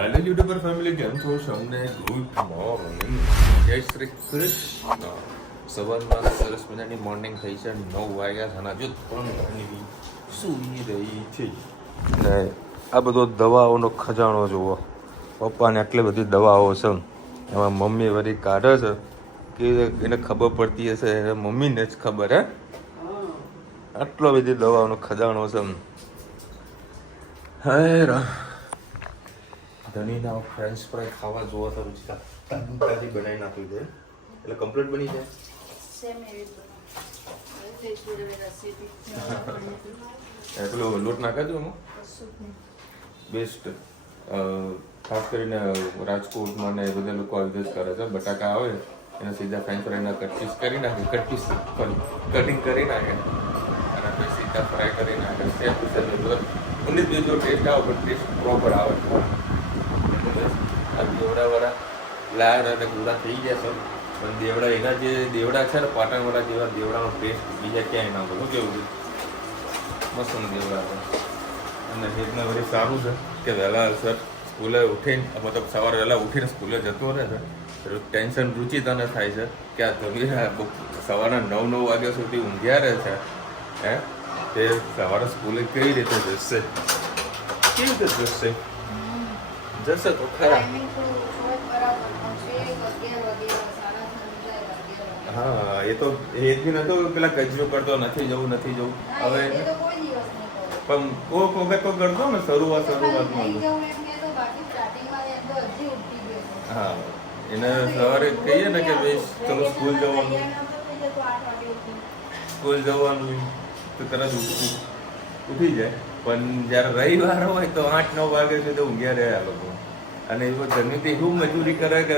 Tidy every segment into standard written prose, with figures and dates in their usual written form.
Hello YouTuber family, કેમ છો? સૌને ગુડ મોર્નિંગ, જય શ્રી કૃષ્ણ. સવારમાં સરસ મજાની મોર્નિંગ થઈ છે. 9 વાગ્યા છે. હજુ પણ ઘણી સૂઈ રહી છે. ને આ બધો દવાઓનો ખજાનો જુઓ. પપ્પાને આટલી બધી દવાઓ છે, એમાં મમ્મી વળી કાઢે છે કે એને ખબર પડતી હશે, એને મમ્મીને જ ખબર હે. આટલો બધી દવાઓનો ખજાનો છે. હે રા ધનીના ફ્રેન્ચ ફ્રાય ખાવા જોવા તો રુચિકા તાજી બનાવી નાખી દે એટલે કમ્પ્લીટ બની જાય. પેલો લોટ નાખે દો એમાં બેસ્ટ. ખાસ કરીને રાજકોટમાં ને બધા લોકો આવી જ કરે છે. બટાકા આવે એને સીધા ફ્રેન્ચ ફ્રાયના કટપીસ કરી નાખે, કટિંગ કરી નાખે અને પછી સીધા ફ્રાય કરી નાખે. સેમ ટુ સેમ ઉન્નીસ બીજો ટેસ્ટ આવે પણ ટેસ્ટ પ્રોપર આવે. દેવડાવાળા લાર અને ગુડા થઈ ગયા છે, પણ દેવડા એના જે દેવડા છે ને પાટણવાળા જેવા દેવડાનો ટેસ્ટ બીજા ક્યાંય ના બોલું. કેવું છે મસ્ત દેવડા છે. અને હેતને વળી સારું છે કે વહેલા સર સ્કૂલે ઉઠીને મતલબ સવારે વહેલા ઉઠીને સ્કૂલે જતો રહે છે. ટેન્શન રૂચિ તને થાય છે કે આ ધોની સવારના 9 વાગ્યા સુધી ઊંઘ્યા રહે છે. હે તે સવારે સ્કૂલે કઈ રીતે જશે? કેવી રીતે જશે? જશે તો ખરા. હા, એ તો એ બી નતો પેલા કચરો કરતો નથી જવું. હવે પણ કોક વખત તો કરતો ને શરૂઆતમાં. હા, એને સવારે કહીએ ને કે ભાઈ ચલો સ્કૂલ જવાનું તો તરત ઉઠી જાય. પણ જ્યારે રવિવાર હોય તો 8-9 વાગ્યા સુધી ઊંઘ્યા રહે આ લોકો. અને એ જનીથી એવું મજૂરી કરે કે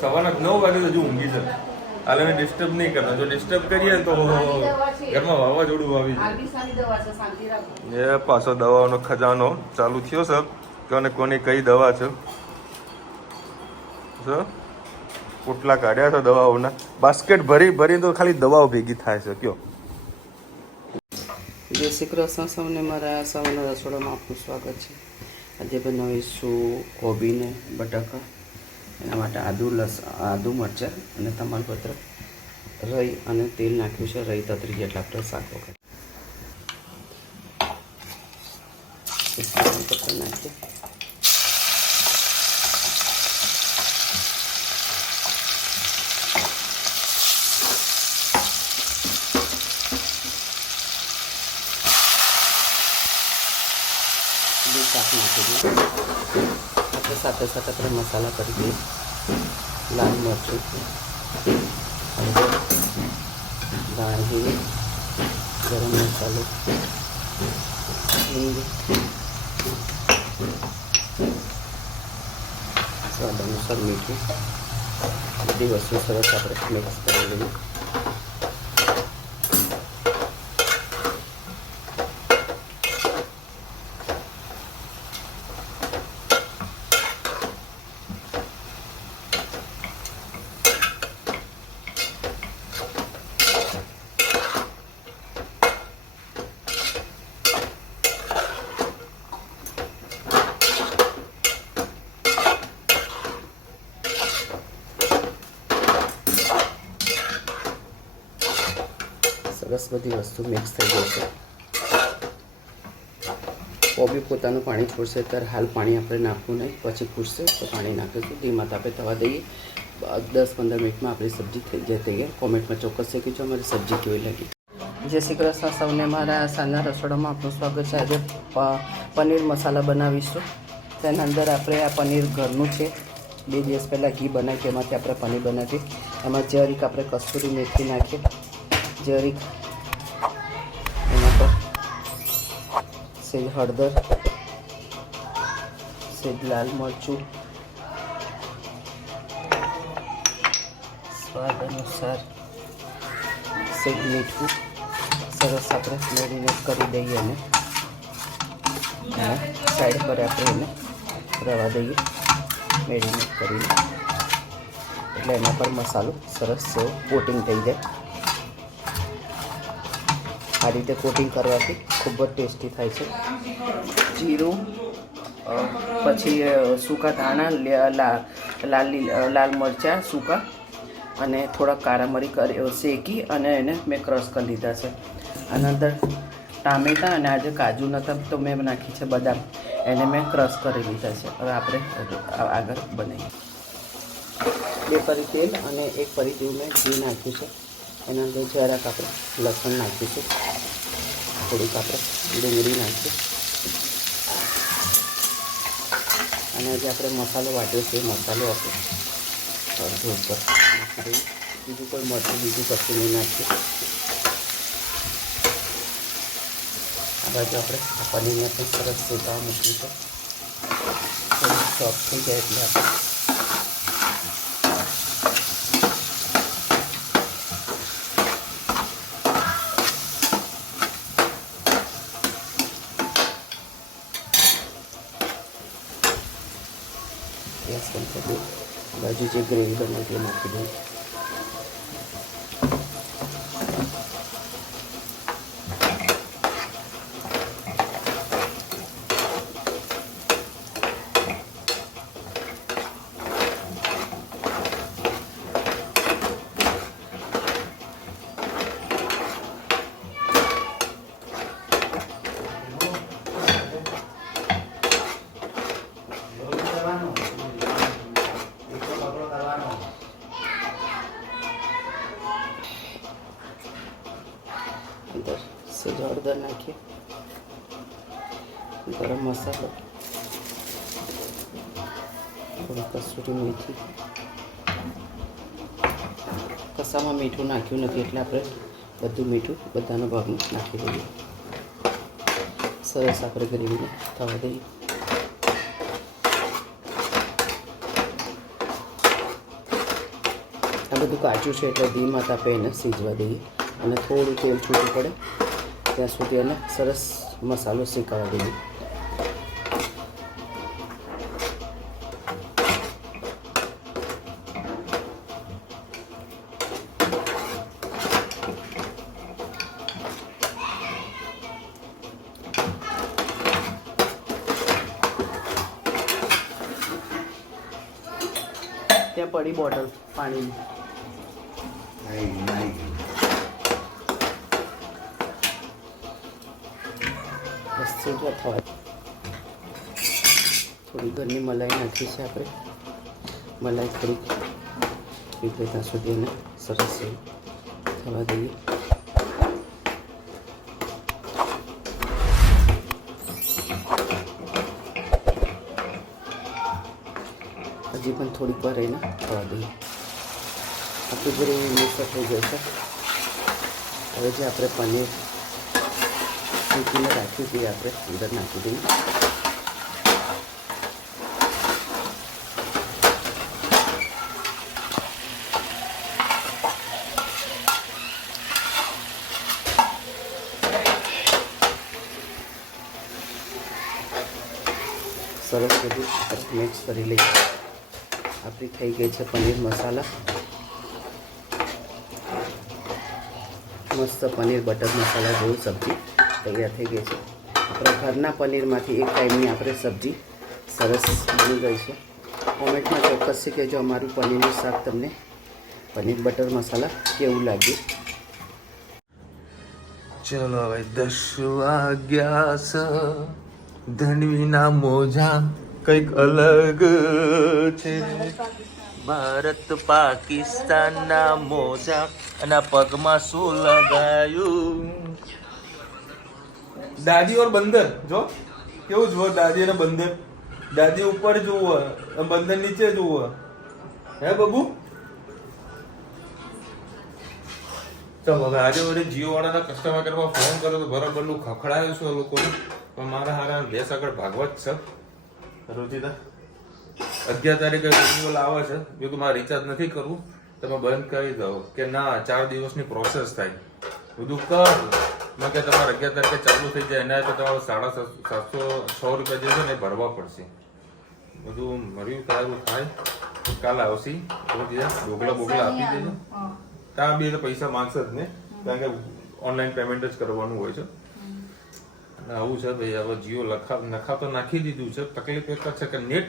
સવારના 9 વાગે હજુ ઊંઘી છે. હાલ ડિસ્ટર્બ નહીં કરતા. જો ડિસ્ટર્બ કરીએ તો ઘરમાં વાવાઝોડું આવી જાય. એ પાછો દવાઓનો ખજાનો ચાલુ થયો સર. કોને કોની કઈ દવા છે સર? પોટલા કાઢ્યા છે દવાઓના. બાસ્કેટ ભરી તો ખાલી દવાઓ ભેગી થાય છે. કયો જય શ્રી કૃષ્ણ. સૌને મારા સવારના રસોડામાં આપનું સ્વાગત છે. આજે બનાવીશું કોબીને બટાકા. એના માટે આદુ મરચાં અને તમાલપત્ર, રઈ અને તેલ નાખ્યું છે. રઈ તતરી જેટલા આપણે શાક વખત તમાલપત્ર નાખીએ. શાક નાખી દઈએ. આપણે સાથે આપણે મસાલા કરી દઈએ. લાલ મરચું, હળદર, ધાણા, ગરમ મસાલો, હિંગ, સ્વાદ અનુસાર મીઠું. બધી વસ્તુ સરસ આપણે મિક્સ કરી લઈએ. સરસ બધી વસ્તુ મિક્સ થઈ ગઈ છે. કોબી પોતાનું પાણી છોડશે. ત્યારે હાલ પાણી આપણે નાખવું નહીં, પછી ફૂટશે તો પાણી નાખીશું. ધીમા તાપે થવા દઈએ. 10-15 મિનિટમાં આપણી સબ્જી થઈ જાય તૈયાર. કોમેન્ટમાં ચોક્કસ કહેજો અમારી સબ્જી કેવી લાગી. જય શ્રી કૃષ્ણ. સૌને મારા સાંજના રસોડામાં આપનું સ્વાગત છે. આજે પનીર મસાલા બનાવીશું. તેના અંદર આપણે આ પનીર ઘરનું છે. 2 દિવસ પહેલાં ઘી બનાવી તેમાંથી આપણે પનીર બનાવીએ. એમાં જરીક આપણે કસ્તુરી મેથી નાખીએ. જરીક એના પર સેજ હળદર, સેજ લાલ મરચું, સ્વાદ અનુસાર સેજ મીઠું સરસ આપણે મેરિનેટ કરી દઈએ. અને સાઈડ પર આપણે એને રવા દઈએ મેરિનેટ કરીને. એટલે એના પર મસાલો સરસ કોટિંગ થઈ જાય. આ રીતે કોટિંગ કરવાથી ખૂબ જ ટેસ્ટી થાય છે. જીરું, પછી સૂકા ધાણા, લાલ મરચાં સૂકા અને થોડા કાળા મરી શેકી અને એને મેં ક્રશ કરી લીધા છે. આના અંદર ટામેટાં અને આજે કાજુ નતા તો મેં નાખી છે બદામ, એને મેં ક્રશ કરી લીધા છે. હવે આપણે આગળ બનાવીએ. 2 પરી તેલ અને 1 પરી જેવું મેં ઘી નાખ્યું છે. એના અંદર જરાક આપણે લસણ નાખીશું, થોડીક આપણે ડુંગળી નાખીએ અને જે આપણે મસાલો વાટ્યો છે એ મસાલો આપણે અડધો ઉપર નાખી દઈએ. બીજું કોઈ મરચું બીજું કશું નહીં નાખીએ. આ બાજુ આપણે આ પનીરને પણ સરસ શેકાવા મૂકીશું. થોડું સોફ્ટ થઈ જાય એટલે આપણે ગેસ બંધ કરી દઈએ. બાજુ જે ગ્રેવી બને તે નાખી દઈએ. અંદર સેજ હળદર નાખીએ, ગરમ મસાલો, થોડી કસૂરી મેથી. કસામાં મીઠું નાખ્યું નથી એટલે આપણે બધું મીઠું બધાના ભાગમાં નાખી દઈએ. સરસ આપણે ગ્રેવીને થવા દઈએ. આ બધું કાચું છે એટલે ધીમા તાપે એને સીજવા દઈએ અને થોડું તેલ છૂટું પડે ત્યાં સુધી એને સરસ મસાલો શેકાવા દઈએ. ત્યાં પડી બોટલ પાણીની. થવા થોડી ઘરની મલાઈ નાખી છે આપણે. મલાઈ થોડીક પીપે ત્યાં સુધી એને સરસ થવા દઈએ. હજી પણ થોડીક વાર એને થવા દઈએ. આપણી ગ્રેવી મિક્સ થઈ જશે. હવે જે આપણે પનીર શેકીને રાખ્યું તે આપણે અંદર નાખી દઈએ. સરસ બધું મિક્સ કરી લઈએ. આપણી થઈ ગઈ છે પનીર મસાલા. મસ્ત પનીર બટર મસાલા જેવું સબ્જી તૈયાર થઈ ગઈ છે. આપણા ઘરના પનીરમાંથી એક ટાઈમની આપણે સબ્જી સરસ બની ગઈ છે. કોમેન્ટમાં ચોક્કસથી કહેજો અમારું પનીરનું શાક તમને પનીર બટર મસાલા કેવું લાગ્યું. ચલો હવે 10 વાગ્યા છે. ધનવીના મોજા કંઈક અલગ છે. ભારત પાકિસ્તાનના મોજા અને પગમાં શું લગાયું? દાદી ઓર બંદર જો કેવું જુઓ. દાદી અને બંદર. દાદી ઉપર જુઓ, બંદર નીચે જુઓ. હે બબુ? ચાલો હવે આજે વડે જીઓ વાળાના કસ્ટમર કેરમાં ફોન કર્યો તો બરાબરનું ખખડાયું છે લોકોને. પણ મારા હારા દેશ આગળ ભાગવત છે. રોજીદા 11 તારીખે રિન્યુઅલ આવે છે. જો કે મારે રિચાર્જ નથી કરવું, તમે બંધ કરી દો. કે ના 4 દિવસની પ્રોસેસ થાય. બધું કર મેં કે તમારે 11 તારીખે ચાલુ થઈ જાય એના તો તમારે 750 રૂપિયા જે છે ને એ ભરવા પડશે. બધું મર્યું તારું થાય. કાલ આવશે ડોગલા બોગલા આપી દેજો. ત્યાં બી પૈસા માંગશે જ ને, કારણ કે ઓનલાઈન પેમેન્ટ જ કરવાનું હોય છે. આવું છે ભાઈ. હવે જીઓ નખા તો નાખી દીધું છે. તકલીફ એક જ છે કે નેટ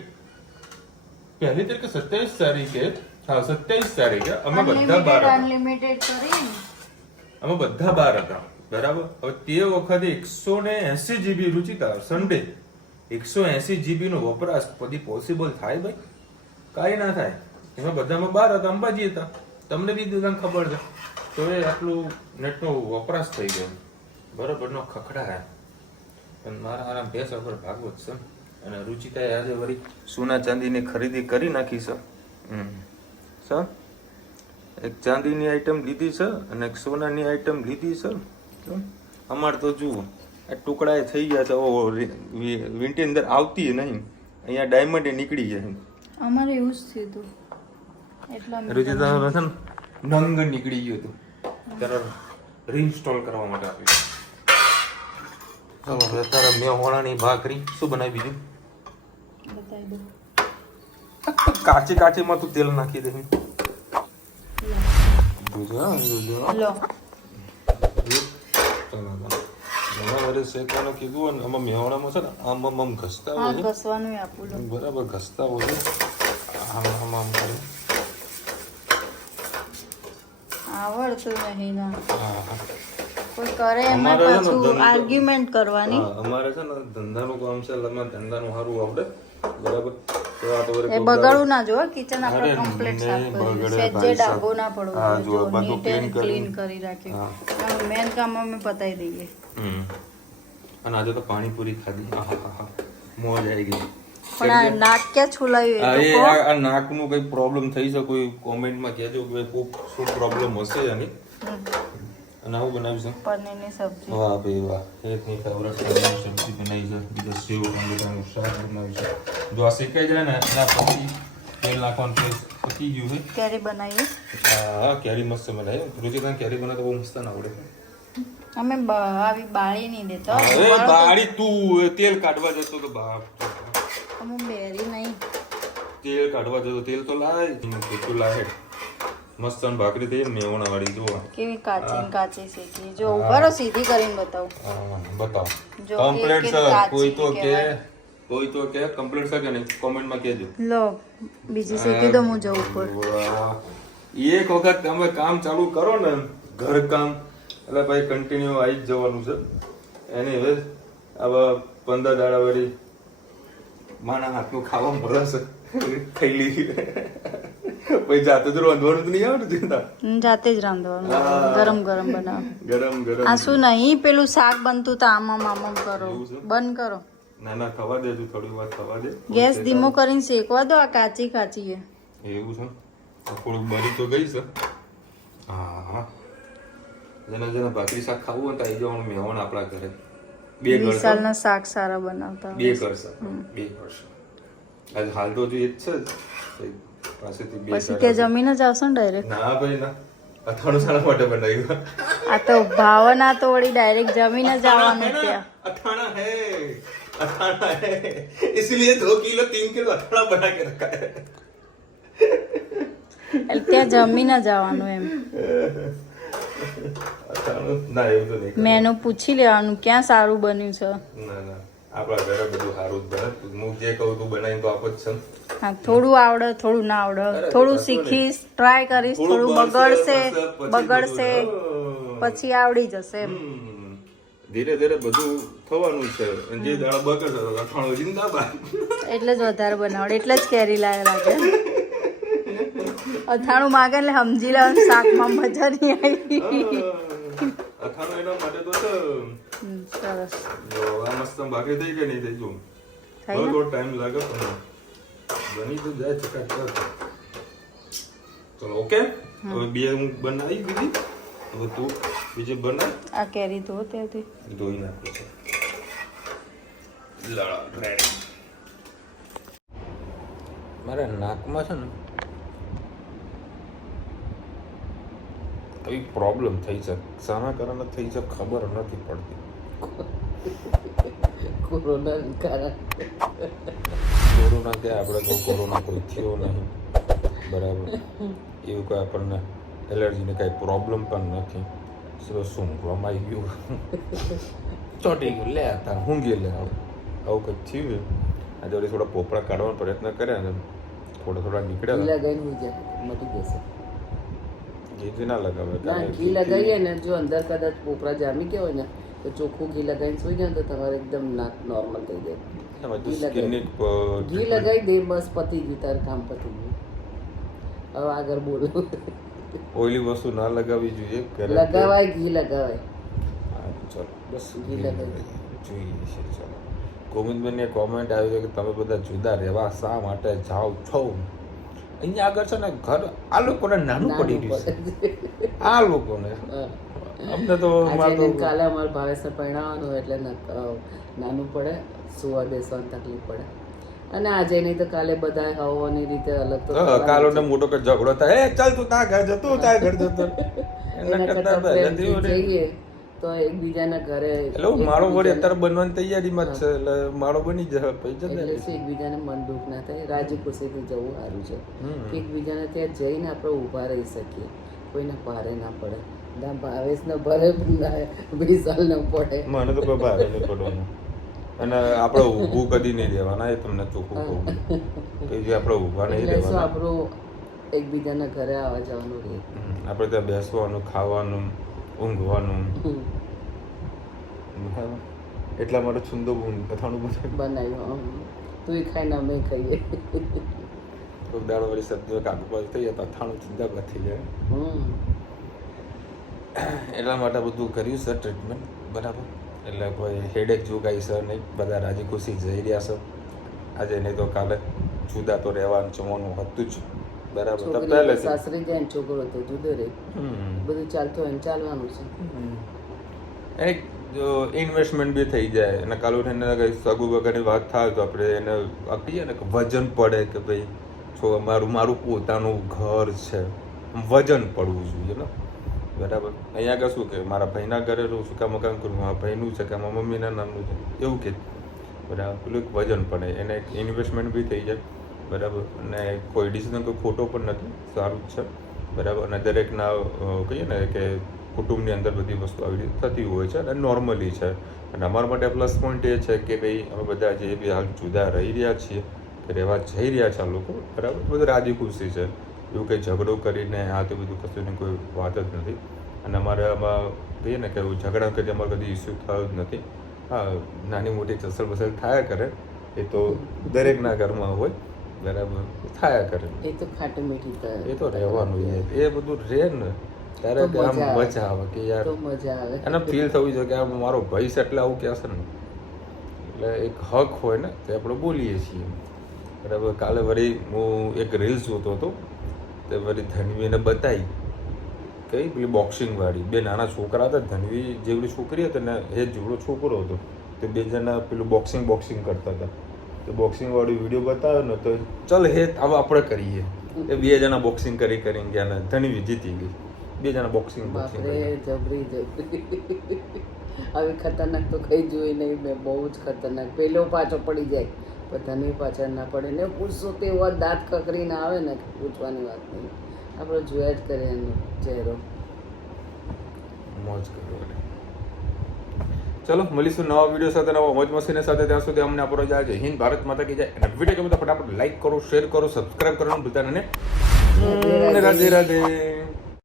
પહેલી તારીખે 27 તારીખે 27 તારીખે અમે બધા બહાર હતા. અનલિમિટેડ કરી અમે બધા બહાર હતા, બરાબર. હવે તે વખતે 180 GB રુચિતા સન્ડે 180 GB નો વપરાશ કદી પોસિબલ થાય ભાઈ? કાંઈ ના થાય. એમાં બધામાં બહાર હતા, અંબાજી હતા, તમને બી બધાને ખબર છે. તો એ આટલું નેટનો વપરાશ થઈ ગયો, બરોબર નો ખખડાયા. પણ મારા આરામ ભેંસ પર ભાગવત છે. અને રુચિતાએ આજે વળી સોના ચાંદીની ખરીદી કરી નાખી છે. સર એક ચાંદીની આઈટમ લીધી છે અને એક સોનાની આઈટમ લીધી છે. અમારે તો જુઓ આ ટુકડા થઈ ગયા છે. વીંટી અંદર આવતી નહીં, અહીંયા ડાયમંડ નીકળી જાય. અમારે એવું જ થયું હતું. એટલા રુચિતા છે ને નંગ નીકળી ગયું હતું, ત્યારે રીઇન્સ્ટોલ કરવા માટે આપ્યું. ચાલો હવે તારા મેહોણાની ભાખરી શું બનાવી બીજું? બતાવી દો. કાચી કાચીમાં તું તેલ નાખી દે. જોજો લો શેકવાનું કીધું ને આમાં મેહોણામાં છે ને આમ ઘસતા હા હોય ઘસવાનું આપું લો. બરાબર, ઘસતા હોય આમ કરે. આવડતું નહીં ના. હા. કોઈ કરે એમાં અમારે છે ને પાછું ધંધો- આર્ગ્યુમેન્ટ કરવાની. હા, અમારે છે ને ધંધાનું કામ છે એટલે અમે ધંધાનું સારું આવડે, બરાબર. તો આ તો વળી એ બગાડવું ના જોવે. કિચન આપણે અરે કમ્પ્લીટ નહીં સાફ કર્યું. બગડે સેજે ભાઈ ડાઘો સાહેબ. ના પડવો હા, જોઈએ. જો બધું નીટ clean એન્ડ કરી. ક્લીન કરી રાખ્યું. મેન કામ અમે પતાવી દઈએ. અને આજે તો પાણીપુરી ખાધી. આહાહા. મોજ આવી ગઈ. પણ આ નાક ક્યાં છુલાયું એ તો કહો. આ નાકનું કઈ પ્રોબ્લેમ થઈ છે કોઈ કોમેન્ટમાં કહેજો કે શું પ્રોબ્લેમ હશે આની. અને આવું બનાવ્યું છે પનીરની સબ્જી. વાહ ભાઈ વાહ. એકની ફેવરેટ સબ્જી બનાવી છે. બીજો સેવ ટમેટાનું શાક બનાવ્યું છે. જો આ શેકાઈ જાય ને એના પછી તેલ નાખવાનું પતી ગયું છે. કેરી બનાવી. હા, કેરી મસ્ત બનાવી. રુચિતા કેરી બનાવતા બહુ મસ્ત ના આવડે. અમે આવી બાળી નહીં દેતો. હવે બાળી તું તેલ કાઢવા જતો તો બાપ, અમે બેરી નહીં. તેલ કાઢવા જતો તેલ તો લાય તું લાય. મસ્ત આમ ભાખરી થઈ મેવણા વાળી જો. કેવી કાચી ને કાચી શેકી. જો ઉભા રહો, સીધી કરીને બતાવું. હા, બતાવો. જો કમ્પ્લીટ કે છે. કાચી કોઈ તો કે કહેવાય. કમ્પ્લીટ છે કે નહીં કોમેન્ટમાં કહેજો. લો બીજી શેકી દો, હું જઉં ઉપર. વાહ. એક વખત તમે કામ ચાલુ કરો ને ઘર કામ એટલે ભાઈ કન્ટિન્યુ આવી જ જવાનું છે. એની હવે 15 દાડા વળી માના હાથનું ખાવા મળે છે. ખાઈ લીધી પછી જાતે જ રાંધવાનું તો નહીં આવડતું ચિંતા. જાતે જ રાંધવાનું. ગરમ ગરમ બનાવ. ગરમ ગરમ આ શું નહીં પેલું શાક બનતું તો આમમ કરો. એવું છે? બંધ કરો. ના થવા દે, તું થોડી વાર થવા દે. ગેસ ધીમો કરીને શેકવા દો. આ કાચી કાચી છે. એવું છે. થોડુંક બરી તો ગઈ છે. હા, જેના ભાખરી શાક ખાવું હોય તો આવી જવાનું મહેમાન આપણા ઘરે. બે કરશે, વિશાલના શાક સારા બનાવતા બે કરશે. આજે હાલ તો હજુ એ જ છે જ. પાસેથી બે પછી કરે કે છે. જમીને જ આવશો ને ડાયરેક્ટ. ના ભાઈ ના, અથાણું શાના માટે બનાવ્યું? આ તો ભાવના તો વળી ડાયરેક્ટ જમીને જ આવવાનું ત્યાં. अठाना है इसलिए 2 किलो 3 किलो अठाना बना के रखा है. એટલે ત્યાં જમીને જ આવવાનું એમ. અઠાણું ના એવું તો નહીં. મેનુ પૂછી લેવાનું ક્યાં સારું બન્યું છે. ના આપણા ઘરે બધું સારું જ બને. હું જે કહું તું બનાવીને તો આપો જ છે. હા, થોડું આવડે થોડું ના આવડે. થોડું શીખીશ, ટ્રાય કરીશ. થોડું બગડશે પછી આવડી જશે એમ. ધીરે ધીરે બધું થવાનું છે. અને જે દાડા બગડે તો અથાણું જિંદાબાદ. એટલે જ વધારે બનાવડે. એટલે જ કેરી લાય લાગે. અથાણું માગે એટલે સમજી લેવાનું શાકમાં મજા નહીં આવી. અથાણું એના માટે તો છે. સરસ જો આ મસ્ત ભાખરી થઈ ગઈ નહીં થઈ જો. થઈ ને? થોડો ટાઈમ લાગે પણ બની તો જાય ચકાચક. ચલો ઓકે. હવે બે હું બનાવી દીધી. હવે તું બીજી બનાવ. આ કેરી ધો ત્યાંથી. ધોઈ નાખું છે. લડા રેડી. મારા નાકમાં છે ને કઈ પ્રોબ્લેમ થઈ છે. શાના કારણે થઈ છે ખબર નથી પડતી. કોરોનાના કારણે. કોરોના કે આપણે તો કોરોના કોઈ થયો નહીં, બરાબર. એવું કોઈ આપણને એલર્જીને કાંઈ પ્રોબ્લેમ પણ નથી. સરસ ઊંઘવામાં આવી ગયું. ચોટી ગયું લે હતા હું ગયો લે આવું કંઈક થયું. આજે વળી થોડા પોપડા કાઢવાનો પ્રયત્ન કર્યા ને થોડા ઘી નીકળ્યા. લગાવીને હું જાય મટી જશે. ઘી ના લગાવે ના ઘી લગાવીએ ને જો અંદર કદાચ પોપડા જામી ગયા હોય ને તો ચોખ્ખું ઘી લગાવીને સુઈ જાય તો તમારે એકદમ નોર્મલ થઈ જાય. ઘી લગાવી દે બસ પતી ગયું તારું કામ પતી ગયું. હવે આગળ બોલો. ઓઈલી વસ્તુ ના લગાવવી જોઈએ. લગાવાય ઘી લગાવાય. હા ચલો બસ ઘી લગાવી જોઈએ છે. ચલો ગોવિંદભાઈને કોમેન્ટ આવી છે કે તમે બધા જુદા રહેવા શા માટે જાઓ છો. અહીંયા આગળ છે ને ઘર આ લોકોને નાનું પડી ગયું છે. આ લોકોને અમને તો કાલે અમારા ભાવેશને પરણાવવાનું એટલે નાનું પડે, સુવા બેસવાની તકલીફ પડે. અને આજે નહીં તો કાલે બધા હવાની રીતે અલગ તો કાલોને મોટો કે ઝઘડો થાય એ ચાલ તું તા ઘર જતો તા ઘર જતો એના કરતાં પહેલેથી જઈએ તો એકબીજાના ઘરે એટલે મારો વળી અત્યારે બનવાની તૈયારીમાં જ છે એટલે મારો બની જશે પછી એટલે શું એકબીજાને મન દુઃખ ના થાય, રાજી ખુશીથી જવું સારું છે કે એકબીજાને ત્યાં જઈને આપણે ઊભા રહી શકીએ, કોઈને ભારે ના પડે. ના ભાવેશ ને ભરે વિશાલ ન પડે. મને તો કોઈ ભારે નહીં પડવાનું. અને આપણે ઊભું કદી નહીં દેવાના એ તમને ચોખ્ખું કહું કે જે આપણે ઊભા નહીં દેવાના. આપણું એકબીજાના ઘરે આવવા જવાનું રહે. આપણે ત્યાં બેસવાનું, ખાવાનું, ઊંઘવાનું એટલા માટે છુંદો અથાણું બનાવ્યું. તું ખાઈને અમે ખાઈએ. કોઈ દાળ વાળી સબ્જી કાબુ બાજુ થઈ જાય તો અથાણું ચિંતા થઈ જાય. એટલા માટે બધું કર્યું છે ટ્રીટમેન્ટ બરાબર. એટલે કોઈ હેડેક જેવું કાંઈ છે નહીં, બધા રાજી ખુશી જઈ રહ્યા છે. આજે નહીં તો કાલે જુદા તો રહેવાનું જમવાનું હતું જ બરાબર. તો પહેલે સાસરી જાય છોકરો તો જુદો રહે, બધું ચાલતું હોય ચાલવાનું છે. એક ઇન્વેસ્ટમેન્ટ બી થઈ જાય અને કાલું એને કંઈ સગું વગરની વાત થાય તો આપણે એને કહીએ ને કે વજન પડે કે ભાઈ છો મારું પોતાનું ઘર છે, વજન પડવું જોઈએ ને બરાબર. અહીંયા આગળ શું કે મારા ભાઈના ઘરે રહું છું, કામ કામ કરું, મારા ભાઈનું છે કે મારા મમ્મીના નામનું છે એવું કે બરાબર. પેલું એક વજન પડે એને એક ઇન્વેસ્ટમેન્ટ બી થઈ જાય બરાબર. અને કોઈ ડિસિઝન કોઈ ખોટો પણ નથી, સારું જ છે બરાબર. અને દરેકના કહીએ ને કે કુટુંબની અંદર બધી વસ્તુ આવી રીતે થતી હોય છે અને નોર્મલી છે. અને અમારા માટે પ્લસ પોઈન્ટ એ છે કે ભાઈ અમે બધા જે બી હાલ જુદા રહી રહ્યા છીએ કે રહેવા જઈ રહ્યા છે આ લોકો બરાબર, બધું રાજી ખુશી છે. એવું કંઈ ઝઘડો કરીને આ તે બધું કશુંની કોઈ વાત જ નથી. અને અમારે આમાં કહીએ ને કે ઝઘડા કરી અમારે કદી ઇસ્યુ થયો જ નથી. હા નાની મોટી ચસલ બસલ થયા કરે એ તો દરેકના ઘરમાં હોય બરાબર, થયા કરે એ તો ખાટી મીઠી એ તો રહેવાનું એ બધું રહે ને ત્યારે આમ મજા આવે કે યાર મજા આવે. અને ફીલ થવી જોઈએ કે આ મારો ભાઈ છે એટલે આવું કહેશે ને એટલે એક હક હોય ને તો આપણે બોલીએ છીએ બરાબર. કાલે વળી હું એક રીલ્સ જોતો હતો તે વળી ધનવીને બતાવી કઈ પેલી બોક્સિંગ વાળી બે નાના છોકરા હતા. ધનવી જેવડી છોકરી હતી ને એ જેવડો છોકરો હતો તે બે જણા પેલું બોક્સિંગ કરતા હતા. તો બોક્સિંગ વાળો વિડીયો બતાવ્યો ને તો ચલ હે હવે આપણે કરીએ. એ બે જણા બોક્સિંગ કરીને ગયા ને ધનવી જીતી ગઈ. બે જણા બોક્સિંગ જબરી આવી ખતરનાક તો કઈ જોઈ નહીં મેં, બહુ જ ખતરનાક. પેલો પાછો પડી જાય પણ ધનવી પાછળ ના પડે ને પૂછશો તો એવા દાંત કકરીને આવે ને પૂછવાની વાત નહીં. આપણે જોયા જ કરીએ એનો ચહેરો. મોજ કરો. ચલો મળીશું નવા વિડીયો સાથે, નવા મોજ મસ્તીને સાથે. ત્યાં સુધી અમને આપણો જાય છે હિન્દ ભારત માતા કી જાય. અને વિડીયો ગમે તો ફટાફટ લાઈક કરો, શેર કરો, સબસ્ક્રાઇબ કરવાનું ભૂલતા નહીં. રાધે રાધે.